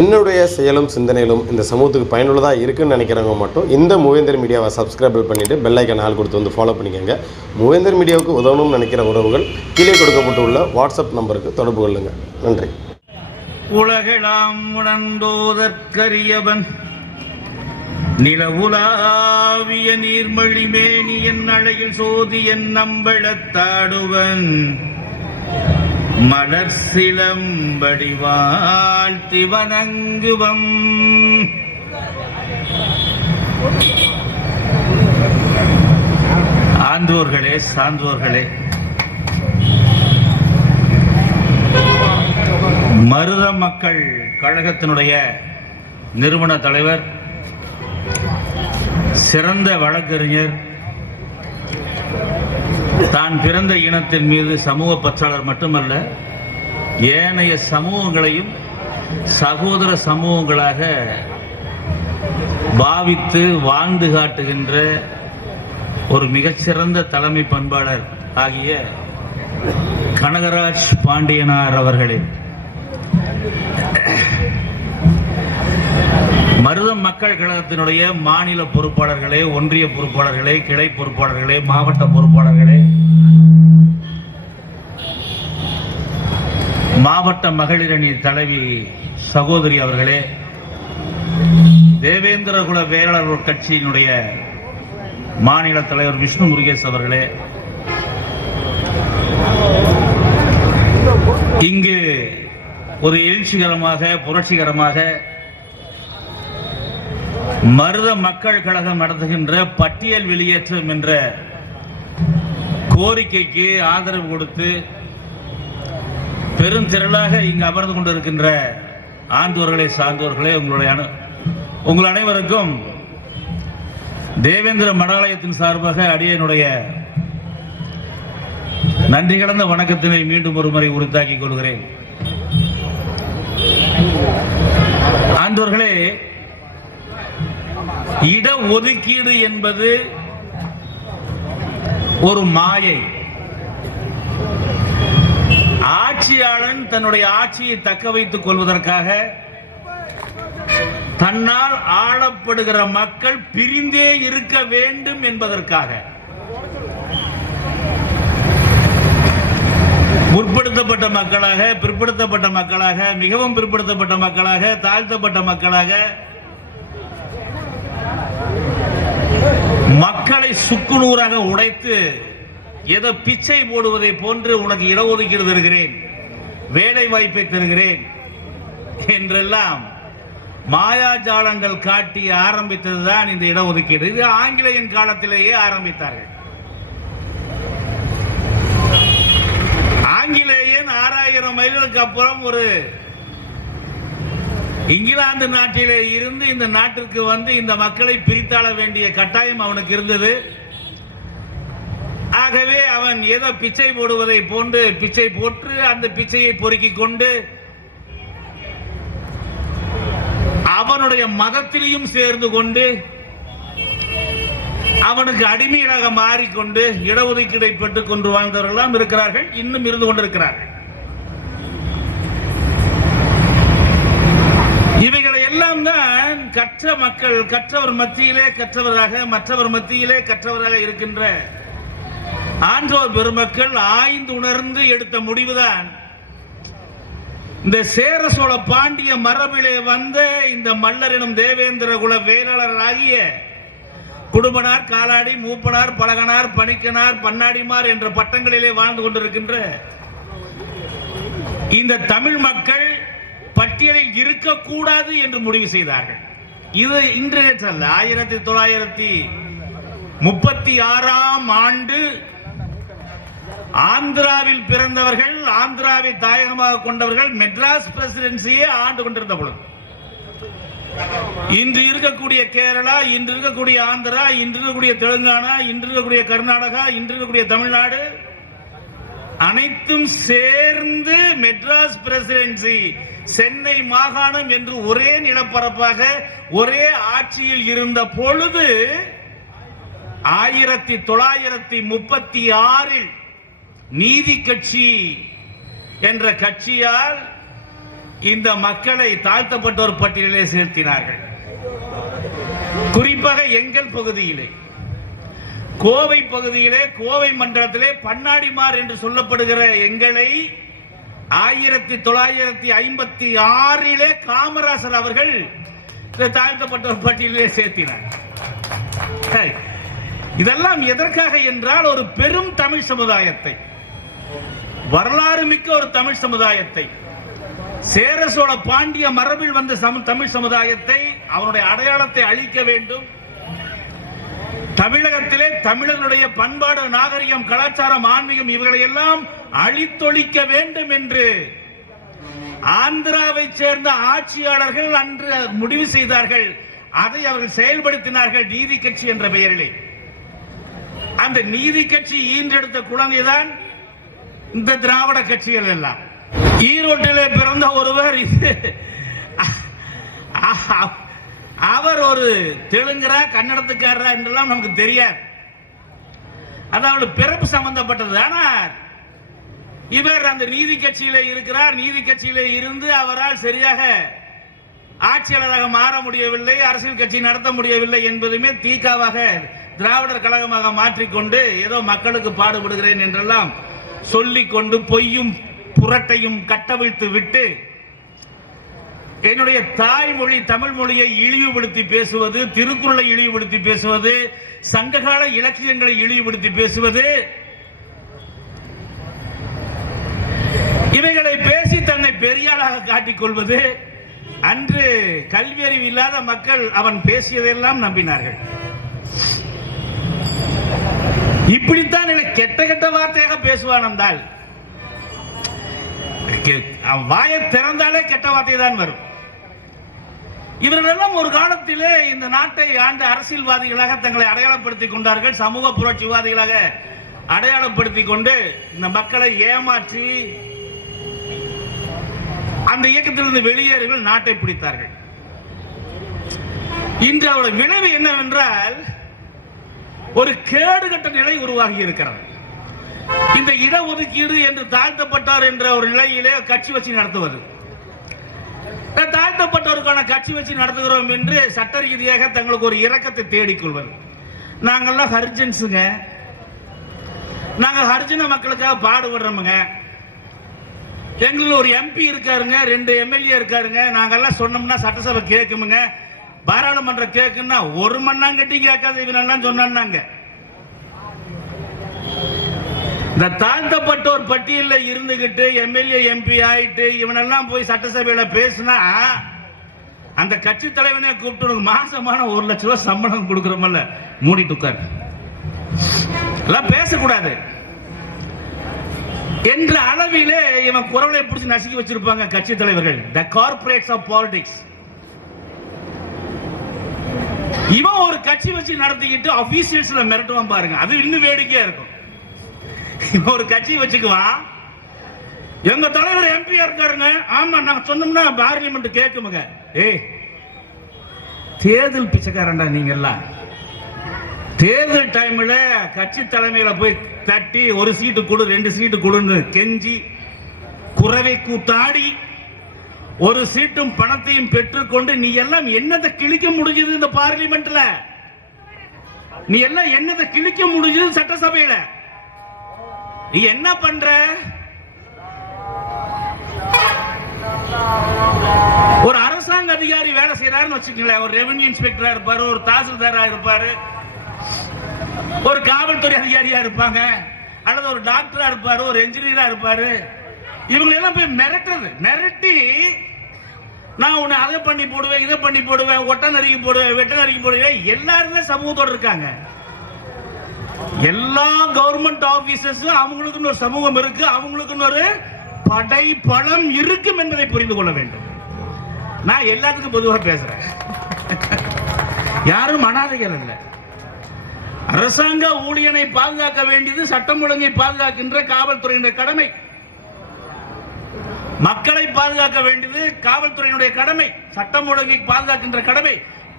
என்னுடைய செயலும் சிந்தனையிலும் இந்த சமூகத்துக்கு பயனுள்ளதாக இருக்குன்னு நினைக்கிறவங்க மட்டும் இந்த மூவேந்தர் மீடியாவை சப்ஸ்கிரைப் பண்ணிவிட்டு பெல் ஐக்கான் ஆல் கொடுத்து வந்து ஃபாலோ பண்ணிக்கோங்க. மூவேந்தர் மீடியாவுக்கு உதவணும்னு நினைக்கிற உறவுகள் கீழே கொடுக்கப்பட்டுள்ள வாட்ஸ்அப் நம்பருக்கு தொடர்பு கொள்ளுங்கள். நன்றி. உலகெல்லாம் உணர்ந்தோதற்கரியவன் நிலவுலாவிய நீர்மொழி மேனியன் அழகில் சோதியன் நம்பளத்தாடுவன் மலர் சிலம்படி வாழ்த்தி வணங்குவம். ஆன்றோர்களே, சான்றோர்களே, மருத மக்கள் கழகத்தினுடைய நிறுவன தலைவர், சிறந்த வழக்கறிஞர், தான் பிறந்த இனத்தின் மீது சமூக பற்றாளர் மட்டுமல்ல, ஏனைய சமூகங்களையும் சகோதர சமூகங்களாக பாவித்து வாழ்ந்து காட்டுகின்ற ஒரு மிகச்சிறந்த தலைமை பண்பாளர் ஆகிய கனகராஜ் பாண்டியனார் அவர்களே, மருதம் மக்கள் கழகத்தினுடைய மாநில பொறுப்பாளர்களே, ஒன்றிய பொறுப்பாளர்களே, கிளை பொறுப்பாளர்களே, மாவட்ட பொறுப்பாளர்களே, மாவட்ட மகளிரணி தலைவி சகோதரி அவர்களே, தேவேந்திரகுல வேளாளர் கட்சியினுடைய மாநில தலைவர் விஷ்ணு முருகேஷ் அவர்களே, இங்கு ஒரு எழுச்சிகரமாக புரட்சிகரமாக மருத மக்கள் கழகம் நடத்துகின்ற பட்டியல் வெளியேற்றம் என்ற கோரிக்கைக்கு ஆதரவு கொடுத்து பெருந்திரளாக இங்கு அமர்ந்து கொண்டிருக்கின்ற ஆண்டோர்களே, சான்றோர்களே, உங்கள் அனைவருக்கும் தேவேந்திர மடாலயத்தின் சார்பாக அடியனுடைய நன்றி கலந்த வணக்கத்தினை மீண்டும் ஒரு முறை உறுத்தாக்கிக் கொள்கிறேன். ஆண்டோர்களே, இட ஒதுக்கீடு என்பது ஒரு மாயை. ஆட்சியாளன் தன்னுடைய ஆட்சியை தக்க வைத்துக் கொள்வதற்காக தன்னால் ஆளப்படுகிற மக்கள் பிரிந்தே இருக்க வேண்டும் என்பதற்காக முற்படுத்தப்பட்ட மக்களாக, பிற்படுத்தப்பட்ட மக்களாக, மிகவும் பிற்படுத்தப்பட்ட மக்களாக, தாழ்த்தப்பட்ட மக்களாக மக்களை சுக்குநூறாக உடைத்து ஏதோ பிச்சை போடுவதை போன்று உனக்கு இடஒதுக்கீடு தருகிறேன், வேலை வாய்ப்பை தருகிறேன் என்றெல்லாம் மாயாஜாலங்கள் காட்டி ஆரம்பித்ததுதான் இந்த இடஒதுக்கீடு. இது ஆங்கிலேயன் காலத்திலேயே ஆரம்பித்தார்கள். ஆங்கிலேயன் 6000 மைல்களுக்கு அப்புறம் ஒரு இங்கிலாந்து நாட்டிலே இருந்து இந்த நாட்டிற்கு வந்து இந்த மக்களை பிரித்தாள வேண்டிய கட்டாயம் அவனுக்கு இருந்தது. ஆகவே அவன் ஏதோ பிச்சை போடுவதை போன்று பிச்சை போட்டு அந்த பிச்சையை பொறுக்கிக் கொண்டு அவனுடைய மதத்திலையும் சேர்ந்து கொண்டு அவனுக்கு அடிமையாக மாறிக்கொண்டு இடஒதுக்கீடை பெற்றுக் கொண்டு வாழ்ந்தவர்களெல்லாம் இருக்கிறார்கள், இன்னும் இருந்து கொண்டிருக்கிறார்கள். இவைகளை எல்லாம் தான் கற்ற மக்கள், கற்றவர் மத்தியிலே கற்றவராக, மற்றவர் மத்தியிலே கற்றவராக இருக்கின்ற ஆன்றோர் பெருமக்கள் ஆய்ந்து உணர்ந்து எடுத்த முடிவுதான் இந்த சேர சோழ பாண்டிய மரபிலே வந்த இந்த மல்லர் எனும் தேவேந்திர குல வேளாளர் ஆகிய குடும்பனார், காலாடி, மூப்பனார், பலகனார், பணிக்கனார், பன்னாடிமார் என்ற பட்டங்களிலே வாழ்ந்து கொண்டிருக்கின்ற இந்த தமிழ் மக்கள் பட்டியலில் இருக்கக்கூடாது என்று முடிவு செய்தார்கள். இது இன்று அல்ல, 1936ஆம் ஆண்டு ஆந்திராவில் பிறந்தவர்கள், ஆந்திராவை தாயகமாக கொண்டவர்கள் மெட்ராஸ் பிரசிடென்சியை ஆண்டு கொண்டிருந்த பொழுது இன்று இருக்கக்கூடிய கேரளா, இன்று இருக்கக்கூடிய ஆந்திரா, இன்று இருக்கக்கூடிய தெலுங்கானா, இன்று இருக்கக்கூடிய கர்நாடகா, இன்று இருக்கக்கூடிய தமிழ்நாடு அனைத்தும் சேர்ந்து மெட்ராஸ் பிரசிடென்சி, சென்னை மாகாணம் என்று ஒரே நிலப்பரப்பாக ஒரே ஆட்சியில் இருந்த பொழுது 1936 நீதி கட்சி என்ற கட்சியால் இந்த மக்களை தாழ்த்தப்பட்டோர் பட்டியலிலே சேர்த்தினார்கள். குறிப்பாக எங்கள் பகுதியிலே, கோவை பகுதியிலே, கோவை மண்டலத்திலே பண்ணாடிமார் என்று சொல்லப்படுகிற எங்களை 1956 காமராசர் அவர்கள் தாழ்த்தப்பட்டோர் பட்டியலிலே சேர்த்தினார். இதெல்லாம் எதற்காக என்றால், ஒரு பெரும் தமிழ் சமுதாயத்தை, வரலாறு மிக்க ஒரு தமிழ் சமுதாயத்தை, சேர சோழ பாண்டிய மரபில் வந்த தமிழ் சமுதாயத்தை, அவனுடைய அடையாளத்தை அழிக்க வேண்டும். தமிழகத்திலே தமிழர்களுடைய பண்பாடு, நாகரிகம், கலாச்சாரம், ஆன்மீகம் இவர்களை எல்லாம் அழித்தொழிக்க வேண்டும் என்று ஆந்திராவை சேர்ந்த ஆட்சியாளர்கள் அன்று முடிவு செய்தார்கள். அதை அவர்கள் செயல்படுத்தினார்கள் நீதி கட்சி என்ற பெயரிலே. அந்த நீதி கட்சி ஈன்றெடுத்த குழந்தைதான் இந்த திராவிட கட்சிகள் எல்லாம். ஈரோட்டிலே பிறந்த ஒருவர், அவர் ஒரு தெலுங்கரா கன்னடத்துக்காரரா என்றெல்லாம் நமக்கு தெரியாது. அதாவது பிறப்பு சம்பந்தப்பட்டது. ஆனால் இவர் அந்த நீதி கட்சியிலே இருக்கிறார். நீதி கட்சியிலே இருந்து அவரால் சரியாக ஆட்சியாளராக மாற முடியவில்லை, அரசியல் கட்சி நடத்த முடியவில்லை என்பதுமே தீகாவாக திராவிடர் கழகமாக மாற்றிக்கொண்டு ஏதோ மக்களுக்கு பாடுபடுகிறேன் என்றெல்லாம் சொல்லிக் கொண்டு பொய்யும் புரட்டையும் கட்டவிழ்த்து விட்டு என்னுடைய தாய்மொழி தமிழ் மொழியை இழிவுபடுத்தி பேசுவது, திருக்குறளை இழிவுபடுத்தி பேசுவது, சங்ககால இலக்கியங்களை இழிவுபடுத்தி பேசுவது, இவைகளை பேசி தன்னை பெரியாளாக காட்டிக் கொள்வது. அன்று கல்வியறிவு இல்லாத மக்கள் அவன் பேசியதெல்லாம் நம்பினார்கள். இப்படித்தான் கெட்ட கெட்ட வார்த்தையாக பேசுவான். என்றால் வாயை திறந்தாலே கெட்ட வார்த்தை தான் வரும். இவர்களெல்லாம் ஒரு காலத்திலே இந்த நாட்டை ஆண்ட அரசியல்வாதிகளாக தங்களை அடையாளப்படுத்திக் கொண்டார்கள். சமூக புரட்சிவாதிகளாக அடையாளப்படுத்திக் கொண்டு இந்த மக்களை ஏமாற்றி அந்த இயக்கத்திலிருந்து வெளியேறிகள் நாட்டை பிடித்தார்கள். இன்று அவருடைய விளைவு என்னவென்றால், ஒரு கேடுகட்ட நிலை உருவாகி இருக்கிறது. இந்த இடஒதுக்கீடு என்று தாழ்த்தப்பட்டார் என்ற ஒரு நிலையிலே கட்சி வச்சு நடத்துவது, தாழ்த்தப்பட்டவருக்கான கட்சி வச்சு நடத்துகிறோம் என்று சட்ட ரீதியாக தங்களுக்கு ஒரு இரக்கத்தை தேடிக்கொள்வது. நாங்கள்லாம் ஹரிஜன்ஸுங்க, நாங்க ஹரிஜன மக்களுக்காக பாடுபடுறோமுங்க, எங்களுக்கு ஒரு எம்பி இருக்காருங்க, 2 எம்எல்ஏ இருக்காருங்க, நாங்கெல்லாம் சொன்னோம்னா சட்டசபை கேட்குமுங்க, பாராளுமன்றம் கேட்குன்னா ஒரு மண்ணாங்கட்டி கேட்காது இவனெல்லாம் சொன்னாங்க. இந்த தாழ்த்தப்பட்டோர் பட்டியலில் இருந்துகிட்டு எம்எல்ஏ எம்பி ஆயிட்டு இவனெல்லாம் போய் சட்டசபையில பேசினா அந்த கட்சி தலைவனே கூப்பிட்டு மாசமான 1 லட்ச ரூபாய் சம்பளம் கொடுக்கிறோமல்ல, மூடிட்டு உட்கார், எல்லாம் பேசக்கூடாது என்ற அளவிலே இவன் குரலை பிடிச்சி நசுக்கி வச்சிருப்பாங்க கட்சி தலைவர்கள். தி கார்ப்பரேட்ஸ் ஆஃப் பாலிடிக்ஸ். இவன் ஒரு கட்சி வச்சு நடத்திக்கிட்டு ஆபீசியல்ஸ்ல மிரட்டுவான் பாருங்க, அது இன்னும் வேடிக்கையா இருக்கும். இவன் ஒரு கட்சி வச்சுக்குவான், எங்க தலைவர் எம்பியா இருக்காருங்க, ஆமா நாங்க சொன்னோம்னா பார்லிமெண்ட் கேட்குமுங்க. ஏய் தேர்தல் பிச்சைக்காரண்டா நீங்க எல்லாம். தேர்தல் டைம்ல கட்சி தலைமையில போய் தட்டி 1 சீட்டு கொடு 2 சீட்டு கொடுன்னு கெஞ்சி குறவை கூத்தாடி 1 சீட்டும் பணத்தையும் பெற்றுக்கொண்டு நீ எல்லாம் என்னத்தை கிழிக்க முடிஞ்சது இந்த பார்லிமெண்ட்ல? நீ எல்லாம் என்னத்தை கிழிக்க முடிஞ்சது சட்டசபையில? நீ என்ன பண்ற? ஒரு அரசாங்க அதிகாரி வேலை செய்யறாருன்னு வச்சுக்கங்களேன், ஒரு ரெவென்யூ இன்ஸ்பெக்டரா இருப்பாரு, ஒரு தாசில்தாரா இருப்பாரு, ஒரு காவல்துறை அதிகாரியா இருப்பாங்க, அல்லது ஒரு டாக்டரா இருப்பாரு, ஒரு என்ஜினியரா இருப்பாரு. இவங்க எல்லாம் போய் மிரட்டி நான் உன்னை அதை பண்ணி போடுவேன், இதை பண்ணி போடுவேன், ஒட்ட நறுக்கி போடுவேன், வெட்ட நறுக்கி போடுவேன். எல்லாருமே சமூகத்தோடு இருக்காங்க. எல்லா கவர்மெண்ட் ஆபீசர்ஸும் அவங்களுக்குன்னு ஒரு சமூகம் இருக்கு, அவங்களுக்குன்னு ஒரு படை பலம் இருக்கும் என்பதை புரிந்து கொள்ள வேண்டும். நான் எல்லாத்துக்கும் பொதுவாக பேசுறேன், யாரும் அனாதைகள் அல்ல. அரசாங்க ஊழியனை பாதுகாக்க வேண்டியது சட்டம் ஒழுங்கை பாதுகாக்கின்ற காவல்துறையினுடைய கடமை. மக்களை பாதுகாக்க வேண்டியது காவல்துறையினுடைய கடமை, சட்டம் ஒழுங்கை பாதுகாக்கின்ற கடமை.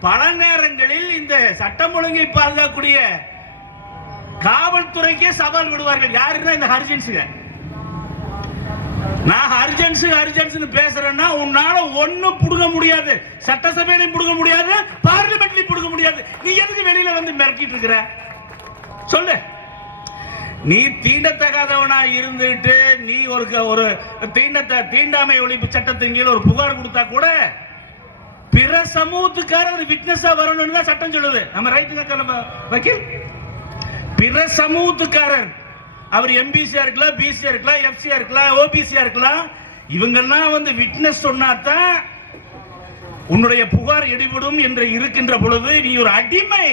பல நேரங்களில் இந்த சட்டம் ஒழுங்கை பாதுகாக்கக்கூடிய காவல்துறைக்கே சவால் விடுவார்கள். யாருன்னா இந்த ஹரிஜன்ஸுங்க. நான் அர்ஜென்சி பேசுறேன்னா உன்னால ஒண்ணும் புடுங்க முடியாது, சட்டசபையிலையும் புடுங்க முடியாது, பார்லிமெண்ட்லயும் புடுங்க முடியாது. நீ எதுக்கு வெளியில வந்து மிரட்டிட்டு இருக்கிற சொல்லு. நீ தீண்டத்தகாதவனா இருந்துட்டு நீ ஒரு தீண்டாமை ஒழிப்பு சட்டத்தின் கீழ் ஒரு புகார் கொடுத்தா கூட பிற சமூகத்துக்காரர் விட்னஸா வரணும்னு தான் சட்டம் சொல்லுது. நம்ம ரைட்டுங்க வக்கீல். பிற சமூகத்துக்காரர் அவர் எம்பிசியா இருக்கலாம், பிசியா இருக்கலாம், எஃப்சியா இருக்கலாம், ஓபிசியா இருக்கலாம், இவங்கெல்லாம் வந்து விட்னஸ் சொன்னாதான் உன்னுடைய புகார் எடுபடும் என்று இருக்கின்ற பொழுது நீ ஒரு அடிமை,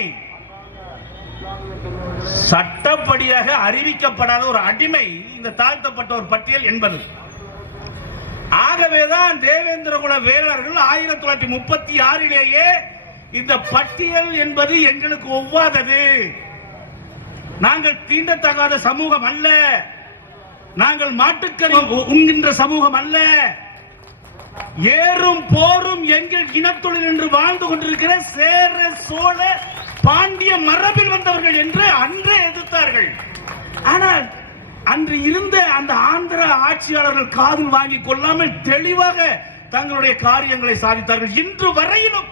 சட்டப்படியாக அறிவிக்கப்படாத ஒரு அடிமை இந்த தாழ்த்தப்பட்ட ஒரு பட்டியல் என்பது. ஆகவேதான் தேவேந்திரகுல வேளாளர்கள் 1936 இந்த பட்டியல் என்பது எங்களுக்கு ஒவ்வாதது, நாங்கள் தீண்டத்தகாத சமூகம் அல்ல, நாங்கள் மாட்டுக்கறி உண்கின்ற சமூகம் அல்ல, ஏறும் போரும் எங்கள் இனத்தொழில் என்று வாழ்ந்து கொண்டிருக்கிற சேர சோழ பாண்டிய மரபில் வந்தவர்கள் என்று அன்றே எதிர்த்தார்கள். ஆனால் அன்று இருந்த அந்த ஆந்திர ஆட்சியாளர்கள் காதில் வாங்கிக் கொள்ளாமல் தெளிவாக தங்களுடைய காரியங்களை சாதித்தார்கள். இன்று வரையிலும்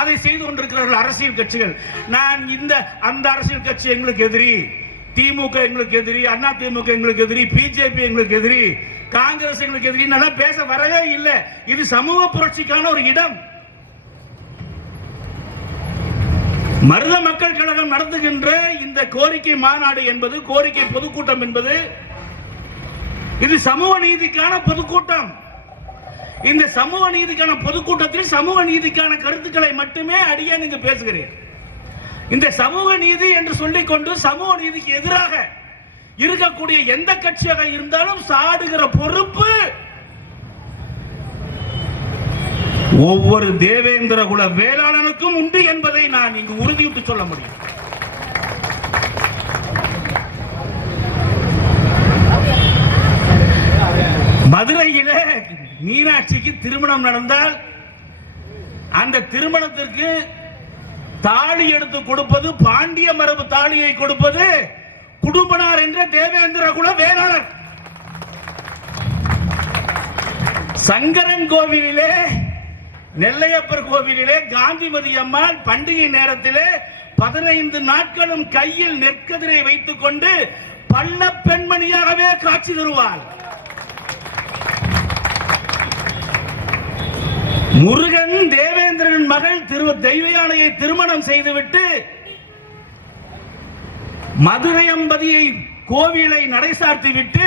அதை செய்து கொண்டிருக்கிறார்கள் அரசியல் கட்சிகள். நான் அந்த அரசியல் கட்சி எங்களுக்கு எதிரி, திமுக எங்களுக்கு எதிரி, அண்ணா திமுக எங்களுக்கு எதிரி, பிஜேபி எங்களுக்கு எதிரி, காங்கிரஸ் எங்களுக்கு எதிரி நல்லா பேச வரவே இல்லை. இது சமூக புரட்சிக்கான ஒரு இடம். மருத மக்கள் கழகம் நடத்துகின்ற இந்த கோரிக்கை மாநாடு என்பது, கோரிக்கை பொதுக்கூட்டம் என்பது, இது சமூக நீதிக்கான பொதுக்கூட்டம். இந்த சமூக நீதிக்கான பொதுக்கூட்டத்தில் சமூக நீதிக்கான கருத்துக்களை மட்டுமே அடியே நீங்க பேசுகிறேன். இந்த சமூக நீதி என்று சொல்லிக்கொண்டு சமூக நீதிக்கு எதிராக இருக்கக்கூடிய எந்த கட்சியாக இருந்தாலும் சாடுகிற பொறுப்பு ஒவ்வொரு தேவேந்திர குல வேளாளனுக்கும் உண்டு என்பதை நான் இங்கு உறுதியிட்டு சொல்ல முடியும். மதுரையிலே மீனாட்சிக்கு திருமணம் நடந்தால் அந்த திருமணத்திற்கு தாலி எடுத்து கொடுப்பது, பாண்டிய மரபு தாலியை கொடுப்பது குடும்பனார் என்ற தேவேந்திர குல வேளாளர். சங்கரன் கோவிலிலே, நெல்லையப்பர் கோவிலிலே காந்திமதி அம்மாள் பண்டிகை நேரத்திலே 15 நாட்களும் கையில் நெற்கதிரை வைத்துக் கொண்டு பள்ள பெண்மணியாகவே காட்சி தருவாள். முருகன் தேவேந்திரன் மகள் தெய்வயானையை திருமணம் செய்துவிட்டு மதுரை அம்பதியை கோவிலை நடைசார்த்தி விட்டு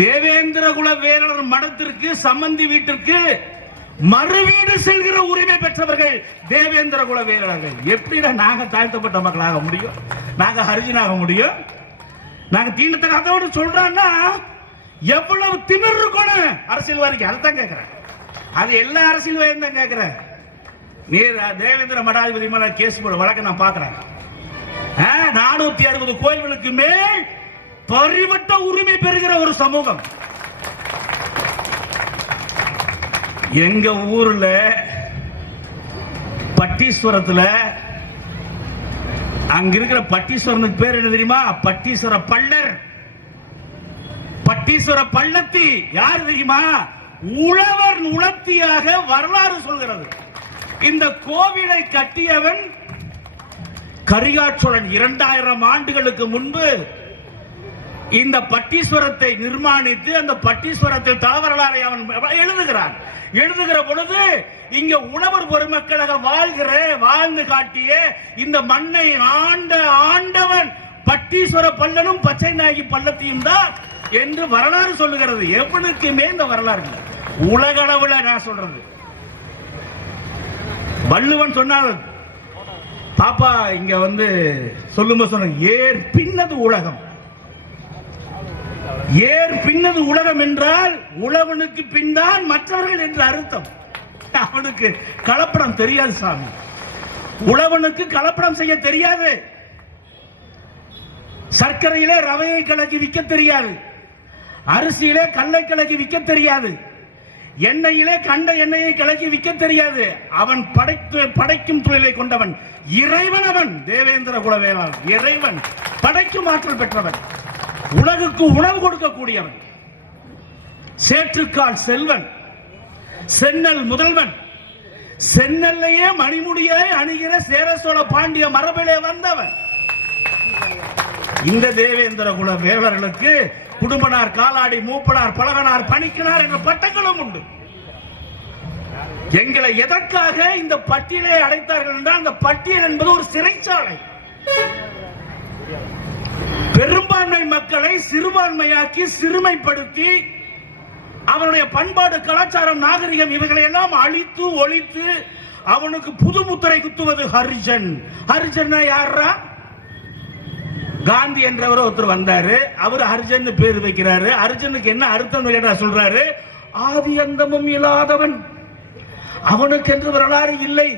தேவேந்திர குல வேளாளர் மடத்திற்கு, சம்பந்தி வீட்டிற்கு மறுவீடு செல்கிற உரிமை பெற்றவர்கள் தேவேந்திர குல வேளாளர்கள். எப்படிடா நாங்க தாழ்த்தப்பட்ட மக்களாக முடியும், நாங்க ஹரிஜனாக முடியும், நாங்க தீண்டத்தகாதோடு சொல்றான்னா எவ்வளவு திமிர் இருக்கணும் அரசியல்வாதிக்கு? அதுதான் கேட்கிறேன். அது எல்லா அரசியல்வாதியும் தான் கேட்கிறேன். நீ தேவேந்திர மடாதிபதி மேல கேஸ் போட வழக்கு நான் பாக்குறேன். 460 கோயில்களுக்கு மேல் பரிவட்ட உரிமை பெறுகிற ஒரு சமூகம். எங்க ஊர்ல பட்டீஸ்வரத்துல அங்க இருக்கிற பட்டீஸ்வரனுக்கு பேர் என்ன தெரியுமா? பட்டீஸ்வர பள்ளர், பட்டீஸ்வர பள்ளத்தி. யார் தெரியுமா? உழவர் உளத்தியாக வரலாறு சொல்கிறது. இந்த கோவிலை கட்டியவன் கரிகாச்சோழன். 2000 ஆண்டுகளுக்கு முன்பு இந்த பட்டீஸ்வரத்தை நிர்மாணித்து அந்த பட்டீஸ்வரத்தில் தலவரலாறை அவன் எழுதுகிறான். எழுதுகிற பொழுது இங்க உழவர் பெருமக்களாக வாழ்ந்து காட்டிய இந்த மண்ணை ஆண்டவன் பட்டீஸ்வர பல்லனும் பச்சை நாயகி பள்ளத்தையும் தான் என்று வரலாறு சொல்லுகிறது. எவனுக்குமே இந்த வரலாறு இல்லை. உலக அளவுல நான் சொல்றது. வள்ளுவன் சொன்னார், பாப்பா இங்க வந்து சொல்லும்போது சொன்ன, ஏர் பின்னது உலகம். ஏர் பின்னது உலகம் என்றால் உழவனுக்கு பின்தான் மற்றவர்கள் என்று அர்த்தம். அவனுக்கு கலப்படம் தெரியாது சாமி. உழவனுக்கு கலப்படம் செய்ய தெரியாது. சர்க்கரையிலே ரவையை கலக்கி விற்க தெரியாது. அரிசியிலே கல்லை கலக்கி விற்க தெரியாது. எண்ணெயிலே கண்ட எண்ணெயை கலக்கி விற்க தெரியாது. அவன் படைக்கும் தொழிலை கொண்டவன் இறைவன். அவன் தேவேந்திர குல வேளாளர். இறைவன் படைக்கும் ஆற்றல் பெற்றவன், உலகுக்கு உணவு கொடுக்கக்கூடியவன். சேற்றுக்கால் செல்வன், சென்னல் முதல்வன், சென்னல்லையே மணிமுடியாய் அணிகிற சேர சோழ பாண்டிய மரபிலே வந்தவன். இந்த தேவேந்திர குல வேளர்களுக்கு குடும்பனார், காலாடி, மூப்பனார், பலகனார், பணிக்கனார் என்ற பட்டங்களும் உண்டு. எங்களை எதற்காக இந்த பட்டியலை அடைத்தார்கள் என்றால், அந்த பட்டியல் என்பது ஒரு சிறைச்சாலை. பெரும்பான்மை மக்களை சிறுபான்மையாக்கி சிறுமைப்படுத்தி அவனுடைய பண்பாடு, கலாச்சாரம், நாகரிகம் இவைகளை எல்லாம் அழித்து ஒழித்து அவனுக்கு புது முத்திரை குத்துவது ஹரிஜன். ஹரிஜன் யாரா? காந்தி என்றவர் ஒருத்தர் வந்தாரு, அவர் ஹரிஜன் பேர் வைக்கிறாரு. ஹரிஜனுக்கு என்ன அர்த்தம் கேட்டா சொல்றாரு, ஆதி அந்தமும் இல்லாதவன், அவனுக்கு என்று வரலாறு இல்லை,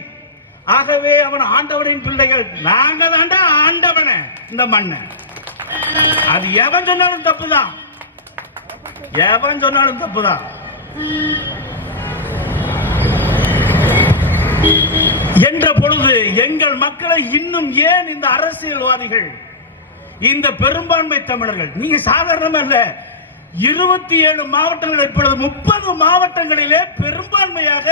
ஆகவே அவன் ஆண்டவனின் பிள்ளைகள். நாங்க தாண்டா ஆண்டவன இந்த மண்ண. அது எவன் சொன்னாலும் தப்புதான், எவன் சொன்னாலும் தப்புதான். என்ற பொழுது எங்கள் மக்களை இன்னும் ஏன் இந்த அரசியல்வாதிகள், இந்த பெரும்பான்மை தமிழர்கள், நீங்க சாதாரணமா இல்ல, 27 மாவட்டங்கள், இப்பொழுது 30 மாவட்டங்களிலே பெரும்பான்மையாக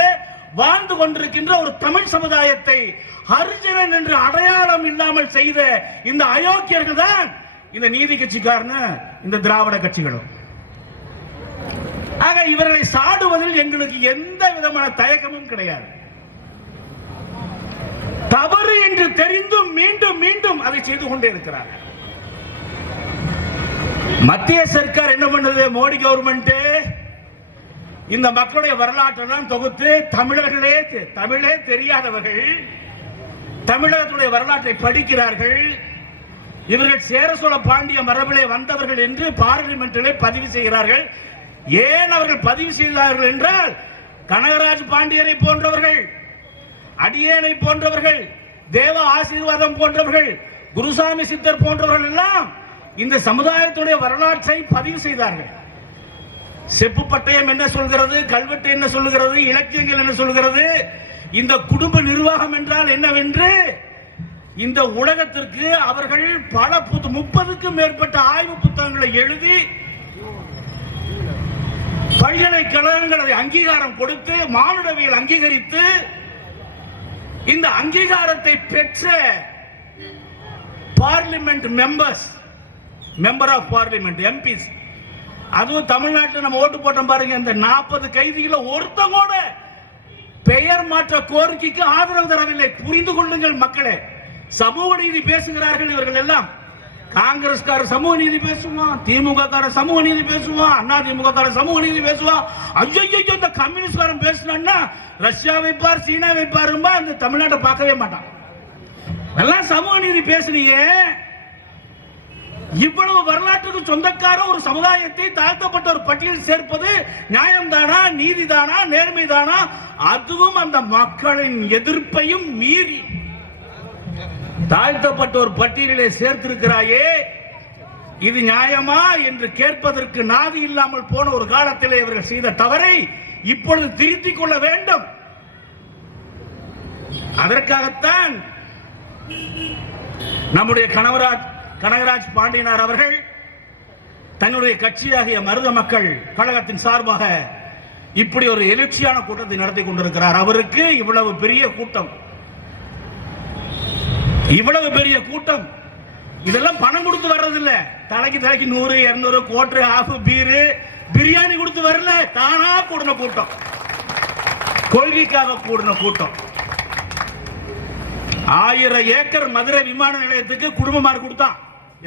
வாழ்ந்து கொண்டிருக்கின்ற ஒரு தமிழ் சமுதாயத்தை ஹரிஜனன் என்று அடையாளம் இல்லாமல் செய்த இந்த அயோக்கியர்கள் தான் இந்த நீதி கட்சிக்காரன, இந்த திராவிட கட்சிகளும். ஆக இவர்களை சாடுவதில் எங்களுக்கு எந்த விதமான தயக்கமும் கிடையாது. தவறு என்று தெரிந்தும் மீண்டும் மீண்டும் அதை செய்து கொண்டே இருக்கிறார். மத்திய சர்க்கார் என்ன பண்ணது, மோடி கவர்மெண்ட் இந்த மக்களுடைய வரலாற்றெல்லாம் தொகுத்து தமிழே தெரியாதவர்கள் தமிழகத்துடைய வரலாற்றை படிக்கிறார்கள். இவர்கள் சேர சோழ பாண்டிய மரபிலே வந்தவர்கள் என்று பார்லிமெண்டிலே பதிவு செய்கிறார்கள். ஏன் அவர்கள் பதிவு செய்தார்கள் என்றால், கனகராஜ் பாண்டியரை போன்றவர்கள், அடியேனை போன்றவர்கள், தேவ ஆசீர்வாதம் போன்றவர்கள், குருசாமி சித்தர் போன்றவர்கள் எல்லாம் இந்த சமுதாயத்துடைய வரலாற்றை பதிவு செய்தார்கள். செப்பு பட்டயம் என்ன சொல்கிறது, கல்வெட்டு என்ன சொல்லுகிறது, இலக்கியங்கள் என்ன சொல்கிறது, இந்த குடும்ப நிர்வாகம் என்றால் என்னவென்று இந்த உலகத்திற்கு அவர்கள் பல 30க்கும் மேற்பட்ட ஆய்வு புத்தகங்களை எழுதி பல்கலைக்கழகங்களை அங்கீகாரம் கொடுத்து மானுடவியல் அங்கீகரித்து இந்த அங்கீகாரத்தை பெற்ற parliament member of parliament MPs. அதுவும் தமிழ்நாட்டில் நம்ம ஓட்டு போட்டோம் பாருங்க, இந்த 40 கைதிகள ஒருத்தங்க கூட பெயர் மாற்ற கோரிக்கைக்கு ஆதரவு தரவில்லை. புரிந்து கொள்ளுங்கள் மக்களே, சமூக நீதி பேசுகிறார்கள் இவர்கள் எல்லாம். காங்கிரஸ்கார சமூக நீதி பேசுவான், திமுக கார சமூக நீதி பேசுவான், அண்ணா திமுக கார சமூக நீதி பேசுவான். ஐயோ இந்த கம்யூனிஸ்ட்காரன் பேசினா ரஷ்யா வைப்பார், சீனா வைப்பாரும்பா, அந்த தமிழ்நாட்டை பார்க்கவே மாட்டான். எல்லாம் சமூக நீதி பேசுறீங்க. இவ்வளவு வரலாற்றுக்கு சொந்தக்கார ஒரு சமுதாயத்தை தாழ்த்தப்பட்ட ஒரு பட்டியல் சேர்ப்பது நியாயம்தானா, நீதிதானா, நேர்மைதானா? அதுவும் அந்த மக்களின் எதிர்ப்பையும் மீறி தாழ்த்தப்பட்ட ஒரு பட்டியலிலே சேர்த்திருக்கிறாயே, இது நியாயமா என்று கேட்பதற்கு நாதி இல்லாமல் போன ஒரு காலத்திலே இவர்கள் செய்த தவறை இப்பொழுது திருத்திக் கொள்ள வேண்டும். அதற்காகத்தான் நம்முடைய கனகராஜ் பாண்டியனார் அவர்கள் தன்னுடைய கட்சியாகிய மருத மக்கள் கழகத்தின் சார்பாக இப்படி ஒரு எழுச்சியான கூட்டத்தை நடத்தி கொண்டிருக்கிறார். அவருக்கு இவ்வளவு பெரிய கூட்டம், இதெல்லாம் பணம் கொடுத்து வர்றதில்ல. தலைக்கு 100, 200 கோட்டு, ஆஃப் பீரு, பிரியாணி கொடுத்து வரல. தானா கூடின கூட்டம், கொள்கைக்காக கூடின கூட்டம். 1000 ஏக்கர் மதுரை விமான நிலையத்துக்கு குடும்பமார் கொடுத்தான்,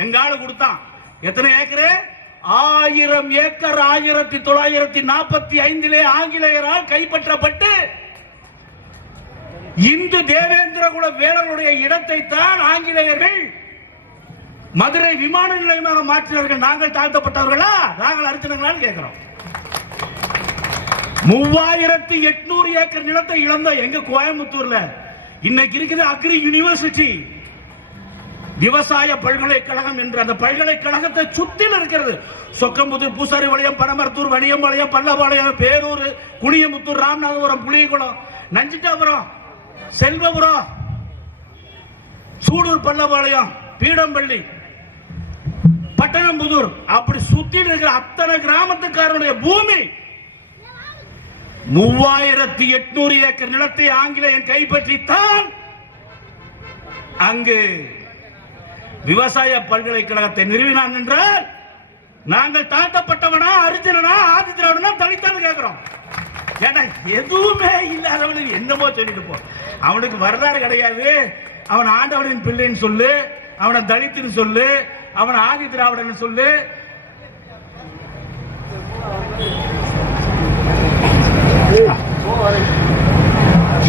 எங்கால கொடுத்தான். எத்தனை ஏக்கர்? 1000 ஏக்கர் 1945 ஆங்கிலேயரால் கைப்பற்றப்பட்டு இந்து தேவேந்திர குல வேளருடைய இடத்தை தான் ஆங்கிலேயர்கள் மதுரை விமான நிலையமாக மாற்றினார்கள். நாங்கள் தாழ்த்தப்பட்டவர்களா? நாங்கள் அர்ச்சனைகளால் கேட்கிறோம். 3800 ஏக்கர் நிலத்தை இழந்த எங்க கோயம்புத்தூர்ல இன்னைக்கு இருக்குது அக்ரி யூனிவர்சிட்டி, விவசாய பல்கலைக்கழகம் என்ற அந்த பல்கலைக்கழகத்தை சுற்றில் இருக்கிறது. சொக்கம்புத்தூர், பூசாரி வளையம், பனமரத்தூர், வணியம்பாளையம், பல்லபாளையம், பேரூர், குனியமுத்தூர், ராமநாதபுரம், புளியகுளம், நஞ்சிட்டாபுரம், செல்வபுரம், சூடூர், பல்லபாளையம், பீடம்பள்ளி, பட்டணம்புதூர், அப்படி சுத்தி இருக்கிற அத்தனை கிராமத்துக்காரனுடைய பூமி 3800 ஏக்கர் நிலத்தை ஆங்கிலேயன் கைப்பற்றித்தான் அங்கு விவசாய பல்கலைக்கழகத்தை நிறுவினான் என்றால் நாங்கள் தாழ்த்தப்பட்டவனா, அரிஜனனா, ஆதி திராவிடனா, தலித்தான்னு கேட்கிறோம். ஏன்னா எதுவுமே இல்லாதவனுக்கு என்னமோ சொல்லிட்டு போ. அவனுக்கு வரலாறு கிடையாது. அவன் ஆண்டவனின் பிள்ளைன்னு சொல்லு, அவனை தலித்துன்னு சொல்லு, அவன் ஆதி திராவிடன் சொல்லு.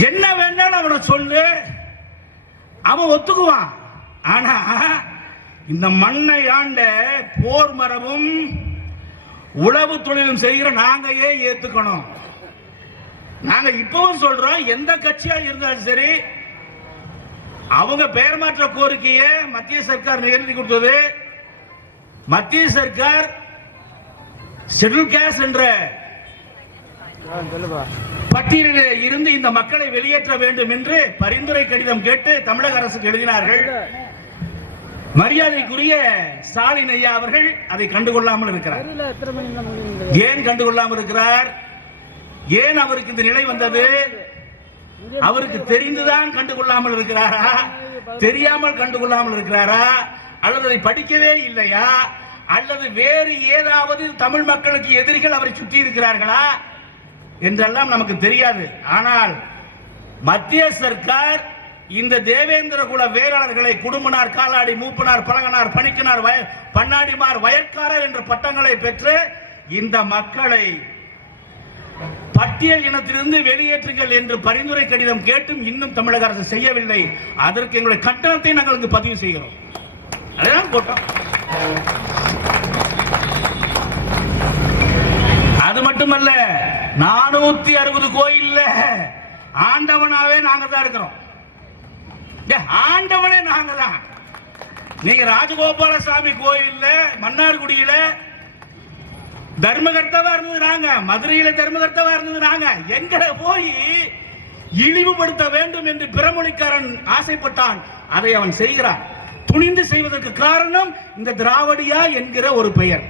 என்ன வேணாலும் அவனை சொல்லு, அவன் ஒத்துக்குவான். ஆனா இந்த மண்ணை ஆண்ட போர் மரபும் உழவு தொழிலும் செய்கிற நாங்க ஏன் ஏத்துக்கணும்? நாங்க இப்பவும் சொல்றோம், எந்த கட்சியா இருந்தாலும் சரி, அவங்க பெயர் மாற்ற கோரிக்கையை மத்திய சர்க்கார் நிறைவேற்றி கொடுத்தது. மத்திய சர்க்கார் ஷெட்யூல் காஸ்ட் என்ற பட்டியலில் இருந்து இந்த மக்களை வெளியேற்ற வேண்டும் என்று பரிந்துரை கடிதம் கேட்டு தமிழக அரசுக்கு எழுதினார்கள். மரியாதைக்குரிய ஸ்டாலின் ஐயா அவர்கள் அதை கண்டுகொள்ளாமல் இருக்கிறார். ஏன் கண்டுகொள்ளாமல் இருக்கிறார்? ஏன் அவருக்கு இந்த நிலை வந்தது? அவருக்கு தெரிந்துதான் கண்டுகொள்ளாமல் இருக்கிறாரா, தெரியாமல் கண்டுகொள்ளாமல் இருக்கிறாரா, அல்லது அதை படிக்கவே இல்லையா, அல்லது வேறு ஏதாவது தமிழ் மக்களுக்கு எதிரிகள் அவரை சுற்றி இருக்கிறார்களா என்றெல்லாம் நமக்கு தெரியாது. ஆனால் மத்திய சர்க்கார் இந்த தேவேந்திர குல வேளாளர்களை குடும்பனார், காலாடி, மூப்பனார், பழகனார், பணிக்கனார், பண்ணாடிமார், வயற்காரர் என்ற பட்டங்களை பெற்று இந்த மக்களை பட்டியல் இனத்திலிருந்து வெளியேற்றுங்கள் என்று பரிந்துரை கடிதம் கேட்டும் இன்னும் தமிழக அரசு செய்யவில்லை. அதற்கு எங்களுடைய கட்டணத்தை நாங்கள் இங்கு பதிவு செய்கிறோம். அதுதான் போட்டோம். அது மட்டுமல்ல, 460 கோயில்ல ஆண்டவனாவே நாங்க தான் இருக்கிறோம். ஆண்டவனே நாங்க தான். நீங்க ராஜகோபாலசாமி கோயில்ல, மன்னார்குடியில தர்மகர்த்தாவா இருந்தது நாங்க, மதுரையில தர்மகர்த்தாவா இருந்தது நாங்க. எங்களை போய் இழிவுபடுத்த வேண்டும் என்று பிறமொழிக்காரன் ஆசைப்பட்டான். அதை அவன் செய்கிறான். துணிந்து செய்வதற்கு காரணம் இந்த திராவிடியா என்கிற ஒரு பெயர்.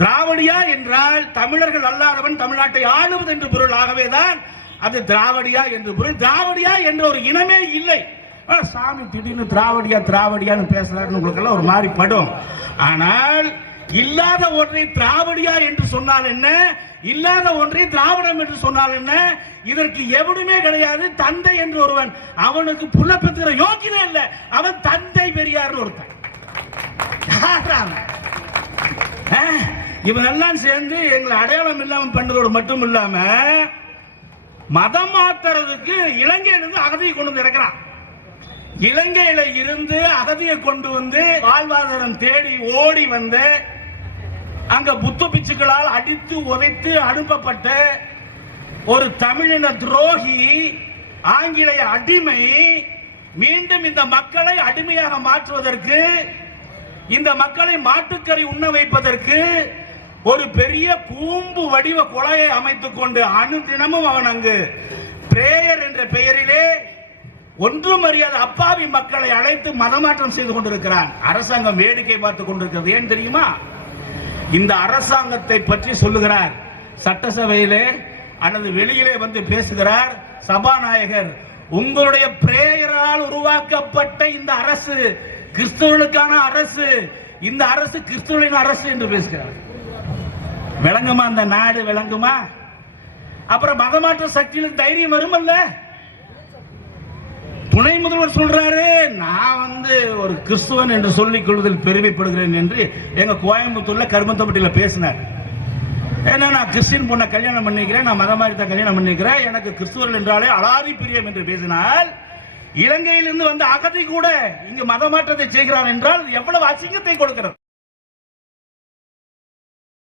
திராவிடியா என்றால் தமிழர்கள் அல்லாதவன் தமிழ்நாட்டை ஆளுவது என்று பொருள். ஆகவேதான் அது திராவிடியா என்று பொருள். திராவிடியா என்ற ஒரு இனமே இல்லை. சாமி திடீர்னு திராவிடியா திராவிடியான்னு பேசுறாருன்னு உங்களுக்கு எல்லாம் ஒரு மாதிரி படும். ஆனால் இல்லாத ஒன்றை திராவிடியா என்று சொன்னால் என்ன, இல்லாத ஒன்றை திராவிடம் என்று சொன்னால் என்ன? இதற்கு எவனுமே கிடையாது. தந்தை என்று ஒருவன், அவனுக்கு புள்ள பெற்றுகிற யோகியமே இல்ல. அவன் தந்தை பெரியார் ஒருத்தன். இவன் எல்லாம் சேர்ந்து எங்களை அடையாளம் இல்லாம பண்றதோடு மட்டும் இல்லாம மதம் மாத்துறதுக்கு இலங்கையிலிருந்து அகதியை கொண்டு வந்து இறக்கிறான். இலங்கையில இருந்து அகதியை கொண்டு வந்து வாழ்வாதாரம் தேடி ஓடி வந்து அங்க புத்த பிச்சுக்களால் அடித்து உதைத்து அனுப்பப்பட்ட ஒரு தமிழின துரோகி, ஆங்கிலேய அடிமை, மீண்டும் இந்த மக்களை அடிமையாக மாற்றுவதற்கு, இந்த மக்களை மாட்டுக்கறி உண்ண வைப்பதற்கு ஒரு பெரிய கூம்பு வடிவ கொலையை அமைத்துக் கொண்டு அனுதினமும் அவன் அங்கு பிரேயர் என்ற பெயரிலே ஒன்றும் அறியாத அப்பாவி மக்களை அழைத்து மதமாற்றம் செய்து கொண்டிருக்கிறான். அரசாங்கம் வேடிக்கை பார்த்துக் கொண்டிருக்கிறது. ஏன் தெரியுமா? இந்த அரசாங்கத்தை பற்றி சொல்லுகிறார் சட்டசபையிலே அல்லது வெளியிலே வந்து பேசுகிறார் சபாநாயகர். உங்களுடைய பிரேயரால் உருவாக்கப்பட்ட இந்த அரசு கிறிஸ்தவர்களுக்கான அரசு, இந்த அரசு கிறிஸ்தவர்களின் அரசு என்று பேசுகிறார். விளங்குமா? அந்த நாடு விளங்குமா? அப்புறம் மதமாற்ற சக்திகளுக்கு தைரியம் வருமல்ல? துணை முதல்வர் சொல்றாரு, நான் வந்து ஒரு கிறிஸ்துவன் என்று சொல்லிக் கொள்வதில் பெருமைப்படுகிறேன் என்று எங்க கோயம்புத்தூர்ல கருமத்தப்பட்டியில பேசினார். ஏன்னா நான் கிறிஸ்டின் பொண்ணை கல்யாணம் பண்ணிக்கிறேன், நான் மதம் மாதிரி தான் கல்யாணம் பண்ணிக்கிறேன், எனக்கு கிறிஸ்துவர்கள் என்றாலே அலாதி பிரியம் என்று பேசினால், இலங்கையிலிருந்து வந்த அகதி கூட இங்கு மதமாற்றத்தை செய்கிறார் என்றால் எவ்வளவு அசிங்கத்தை கொடுக்கிறது.